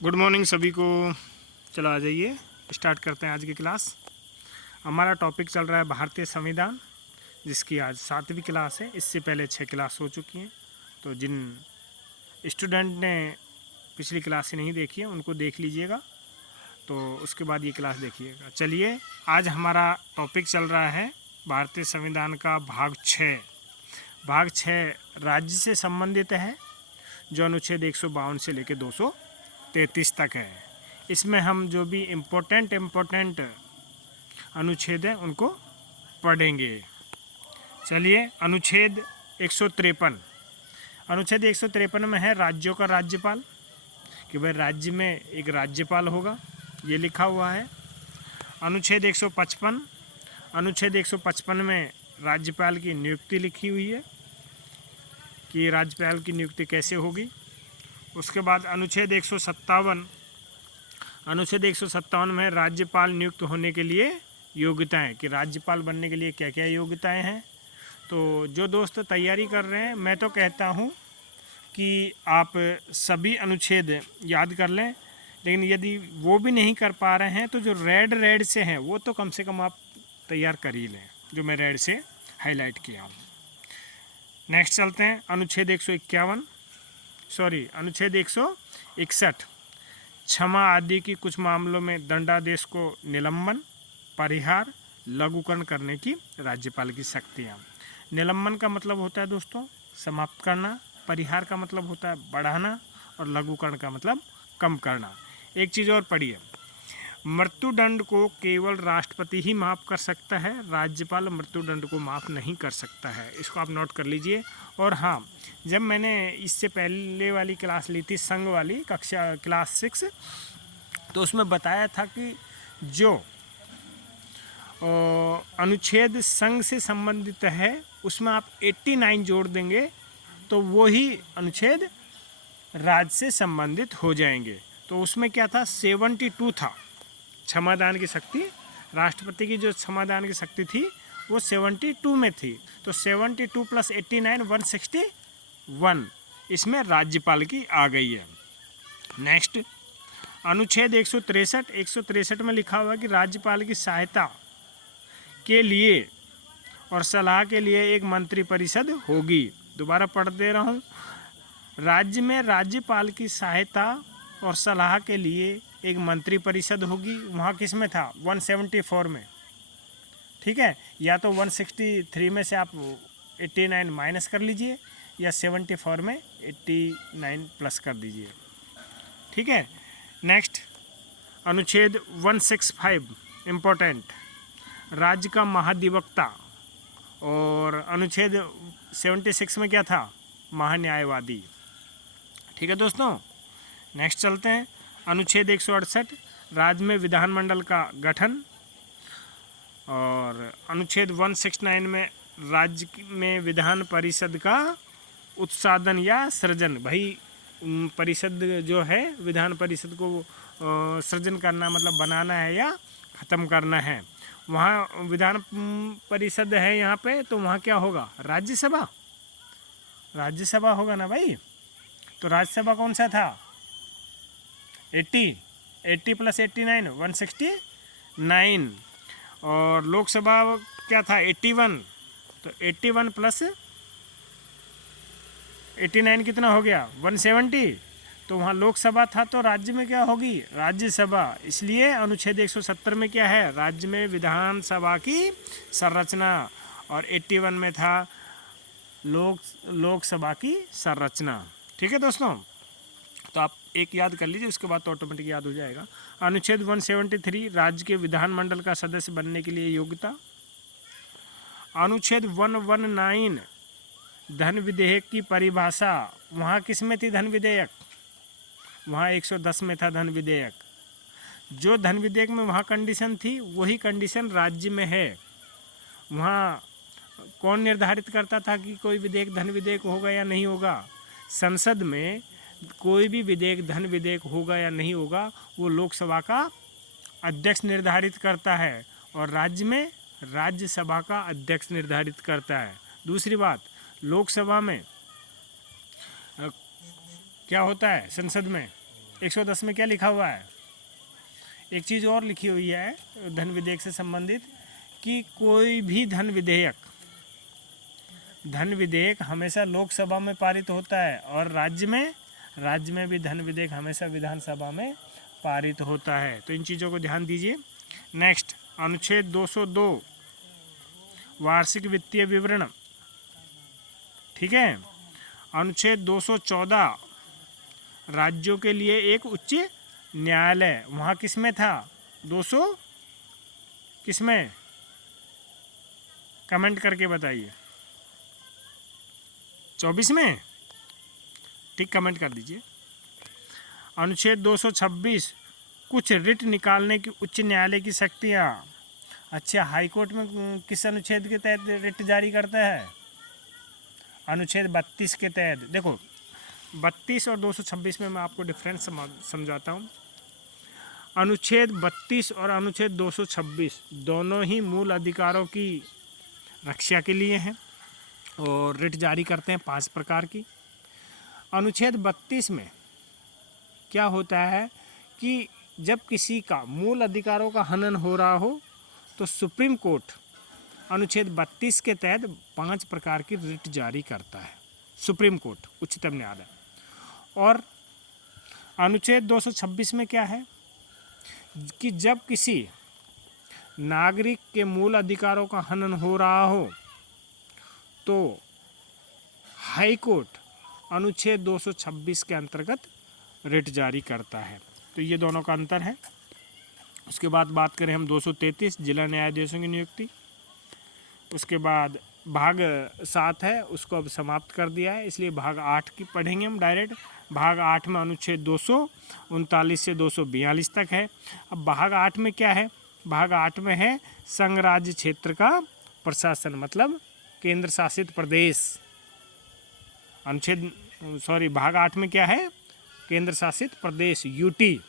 Good morning सभी को। चलो आ जाइए, स्टार्ट करते हैं आज की क्लास। हमारा टॉपिक चल रहा है भारतीय संविधान, जिसकी आज 7वीं क्लास है। इससे पहले 6 क्लास हो चुकी हैं, तो जिन स्टूडेंट ने पिछली क्लास नहीं देखी है उनको देख लीजिएगा, तो उसके बाद ये क्लास देखिएगा। चलिए, आज हमारा टॉपिक चल रहा है भारतीय संविधान का भाग 6। भाग 6 राज्य से संबंधित है, जो अनुच्छेद 152 से लेकर 233 तक है। इसमें हम जो भी इम्पोर्टेंट अनुच्छेद हैं उनको पढ़ेंगे। चलिए, अनुच्छेद 153। अनुच्छेद 153 में है राज्यों का राज्यपाल, कि भाई राज्य में एक राज्यपाल होगा, ये लिखा हुआ है। अनुच्छेद 155, अनुच्छेद 155 में राज्यपाल की नियुक्ति लिखी हुई है कि राज्यपाल की नियुक्ति कैसे होगी। उसके बाद अनुच्छेद 157, अनुच्छेद 157 में राज्यपाल नियुक्त होने के लिए योग्यताएं, कि राज्यपाल बनने के लिए क्या क्या योग्यताएं हैं। तो जो दोस्त तैयारी कर रहे हैं, मैं तो कहता हूं कि आप सभी अनुच्छेद याद कर लें, लेकिन यदि वो भी नहीं कर पा रहे हैं तो जो रेड से हैं वो तो कम से कम आप तैयार कर ही लें, जो मैं रेड से हाईलाइट किया हूँ। नेक्स्ट चलते हैं, अनुच्छेद 151, अनुच्छेद 161, क्षमा आदि की कुछ मामलों में दंडादेश को निलंबन, परिहार, लघुकरण करने की राज्यपाल की शक्तियाँ। निलंबन का मतलब होता है दोस्तों समाप्त करना, परिहार का मतलब होता है बढ़ाना, और लघुकरण का मतलब कम करना। एक चीज़ और पढ़िए, मृत्युदंड को केवल राष्ट्रपति ही माफ़ कर सकता है, राज्यपाल मृत्युदंड को माफ़ नहीं कर सकता है। इसको आप नोट कर लीजिए। और हाँ, जब मैंने इससे पहले वाली क्लास ली थी, संघ वाली कक्षा क्लास 6, तो उसमें बताया था कि जो अनुच्छेद संघ से संबंधित है उसमें आप 89 जोड़ देंगे तो वो ही अनुच्छेद राज्य से संबंधित हो जाएंगे। तो उसमें क्या था, 72 था क्षमादान की शक्ति। राष्ट्रपति की जो क्षमादान की शक्ति थी वो 72 में थी। तो 72 + 89 161 इसमें राज्यपाल की आ गई है। नेक्स्ट, अनुच्छेद 163 में लिखा हुआ है कि राज्यपाल की सहायता के लिए और सलाह के लिए एक मंत्रिपरिषद होगी। दोबारा पढ़ दे रहा हूँ, राज्य में राज्यपाल की सहायता और सलाह के लिए एक मंत्रिपरिषद होगी। वहाँ किस में था, 174 में, ठीक है। या तो 163 में से आप 89 माइनस कर लीजिए, या 74 में 89 प्लस कर दीजिए, ठीक है। नेक्स्ट, अनुच्छेद 165 इम्पोर्टेंट, राज्य का महाधिवक्ता। और अनुच्छेद 76 में क्या था, महान्यायवादी, ठीक है दोस्तों। नेक्स्ट चलते हैं, अनुच्छेद 168, राज्य में विधानमंडल का गठन। और अनुच्छेद 169 में राज्य में विधान परिषद का उत्साधन या सृजन। भाई परिषद जो है, विधान परिषद को सृजन करना मतलब बनाना है या ख़त्म करना है। वहाँ विधान परिषद है यहाँ पे, तो वहाँ क्या होगा, राज्यसभा, राज्यसभा होगा ना भाई। तो राज्यसभा कौन सा था, 80 + 89 169। और लोकसभा क्या था, 81। तो 81 + 89 कितना हो गया, 170। तो वहाँ लोकसभा था, तो राज्य में क्या होगी, राज्यसभा। इसलिए अनुच्छेद 170 में क्या है, राज्य में विधानसभा की संरचना। और 81 में था लोकसभा की संरचना, ठीक है दोस्तों। तो आप एक याद कर लीजिए, उसके बाद तो ऑटोमेटिक याद हो जाएगा। अनुच्छेद 173, राज्य के विधानमंडल का सदस्य बनने के लिए योग्यता। अनुच्छेद 119, धन विधेयक की परिभाषा। वहाँ किस में थी धन विधेयक, वहाँ 110 में था धन विधेयक। जो धन विधेयक में वहाँ कंडीशन थी वही कंडीशन राज्य में है। वहाँ कौन निर्धारित करता था कि कोई विधेयक धन विधेयक होगा या नहीं होगा, संसद में कोई भी विधेयक धन विधेयक होगा या नहीं होगा वो लोकसभा का अध्यक्ष निर्धारित करता है, और राज्य में राज्यसभा का अध्यक्ष निर्धारित करता है। दूसरी बात, लोकसभा में क्या होता है, संसद में 110 में क्या लिखा हुआ है? एक चीज़ और लिखी हुई है धन विधेयक से संबंधित कि कोई भी धन विधेयक हमेशा लोकसभा में पारित होता है और राज्य में भी धन विधेयक हमेशा विधानसभा में पारित होता है। तो इन चीज़ों को ध्यान दीजिए। नेक्स्ट, अनुच्छेद 202 वार्षिक वित्तीय विवरण, ठीक है। अनुच्छेद 214 राज्यों के लिए एक उच्च न्यायालय, वहाँ किस में था? 200 किस में? कमेंट करके बताइए। 24 में? ठीक, कमेंट कर दीजिए। अनुच्छेद 226 कुछ रिट निकालने की उच्च न्यायालय की शक्तियाँ। अच्छा, हाई कोर्ट में किस अनुच्छेद के तहत रिट जारी करता है? अनुच्छेद 32 के तहत। देखो 32 और 226 में मैं आपको डिफरेंस समझाता हूँ। अनुच्छेद 32 और अनुच्छेद 226 दोनों ही मूल अधिकारों की रक्षा के लिए हैं और रिट जारी करते हैं 5 प्रकार की। अनुच्छेद 32 में क्या होता है कि जब किसी का मूल अधिकारों का हनन हो रहा हो तो सुप्रीम कोर्ट अनुच्छेद 32 के तहत 5 प्रकार की रिट जारी करता है, सुप्रीम कोर्ट, उच्चतम न्यायालय। और अनुच्छेद 226 में क्या है कि जब किसी नागरिक के मूल अधिकारों का हनन हो रहा हो तो हाई कोर्ट अनुच्छेद 226 के अंतर्गत रिट जारी करता है। तो ये दोनों का अंतर है। उसके बाद बात करें हम 233 जिला न्यायाधीशों की नियुक्ति। उसके बाद भाग 7 है, उसको अब समाप्त कर दिया है, इसलिए भाग 8 की पढ़ेंगे हम डायरेक्ट। भाग 8 में अनुच्छेद 239 से 242 तक है। अब भाग 8 में क्या है? भाग 8 में है संघ राज्य क्षेत्र का प्रशासन, मतलब केंद्र शासित प्रदेश। भाग 8 में क्या है? केंद्र शासित प्रदेश, यूटी,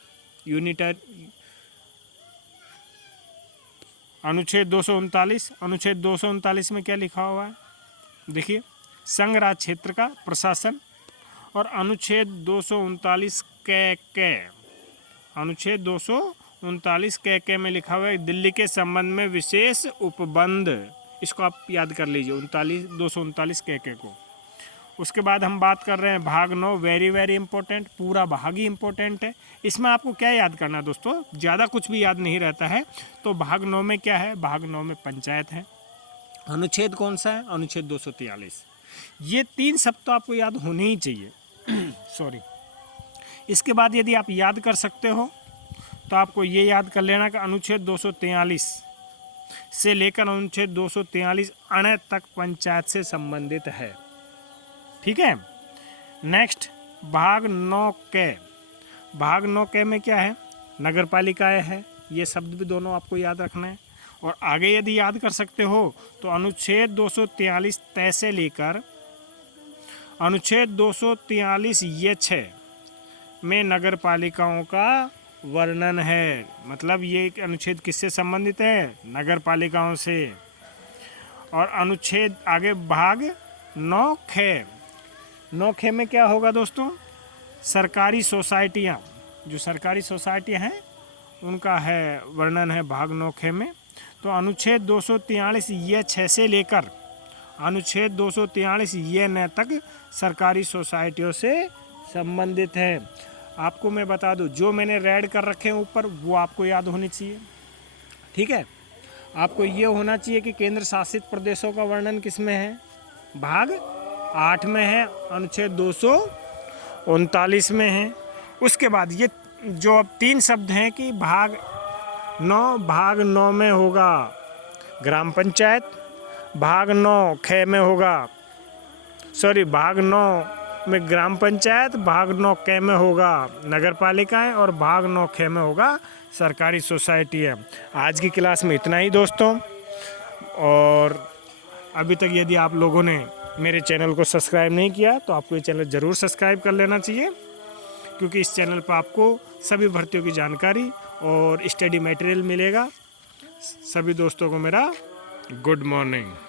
यूनिटर। अनुच्छेद 239 में क्या लिखा हुआ है? देखिए, संघ राज्य क्षेत्र का प्रशासन। और अनुच्छेद 239 अनुच्छेद 239 में लिखा हुआ है दिल्ली के संबंध में विशेष उपबंध। इसको आप याद कर लीजिए, 239 को। उसके बाद हम बात कर रहे हैं भाग 9, वेरी वेरी इंपॉर्टेंट, पूरा भाग ही इंपॉर्टेंट है। इसमें आपको क्या याद करना है दोस्तों? ज़्यादा कुछ भी याद नहीं रहता है। तो भाग 9 में क्या है? भाग 9 में पंचायत है। अनुच्छेद कौन सा है? अनुच्छेद 243। ये 3 शब्द तो आपको याद होने ही चाहिए। सॉरी। इसके बाद यदि आप याद कर सकते हो तो आपको ये याद कर लेना कि अनुच्छेद 243 से लेकर अनुच्छेद 243 अण तक पंचायत से संबंधित है, ठीक है। नेक्स्ट, भाग 9 के में क्या है? नगर पालिकाएँ है। ये शब्द भी दोनों आपको याद रखना है। और आगे यदि याद कर सकते हो तो अनुच्छेद 243 तय से लेकर अनुच्छेद 243 ये 6 में नगर पालिकाओं का वर्णन है। मतलब ये अनुच्छेद किससे संबंधित है? नगर पालिकाओं से। और अनुच्छेद आगे भाग 9 में क्या होगा दोस्तों? सरकारी सोसाइटियाँ, जो सरकारी सोसाइटियाँ हैं उनका है वर्णन है भाग 9 में। तो अनुच्छेद 243 ये 6 से लेकर अनुच्छेद 243 ये 9 तक सरकारी सोसाइटियों से संबंधित है। आपको मैं बता दूं, जो मैंने रेड कर रखे हैं ऊपर वो आपको याद होनी चाहिए, ठीक है। आपको ये होना चाहिए कि केंद्र शासित प्रदेशों का वर्णन किस में है? भाग 8 में है, अनुच्छेद 239 में है। उसके बाद ये जो अब 3 शब्द हैं कि भाग 9 में होगा ग्राम पंचायत, भाग 9 में होगा भाग 9 में ग्राम पंचायत, भाग 9 में होगा नगर पालिकाएँ और भाग 9 में होगा सरकारी सोसाइटी है। आज की क्लास में इतना ही दोस्तों। और अभी तक यदि आप लोगों ने मेरे चैनल को सब्सक्राइब नहीं किया तो आपको ये चैनल ज़रूर सब्सक्राइब कर लेना चाहिए, क्योंकि इस चैनल पर आपको सभी भर्तियों की जानकारी और स्टडी मटेरियल मिलेगा। सभी दोस्तों को मेरा गुड मॉर्निंग।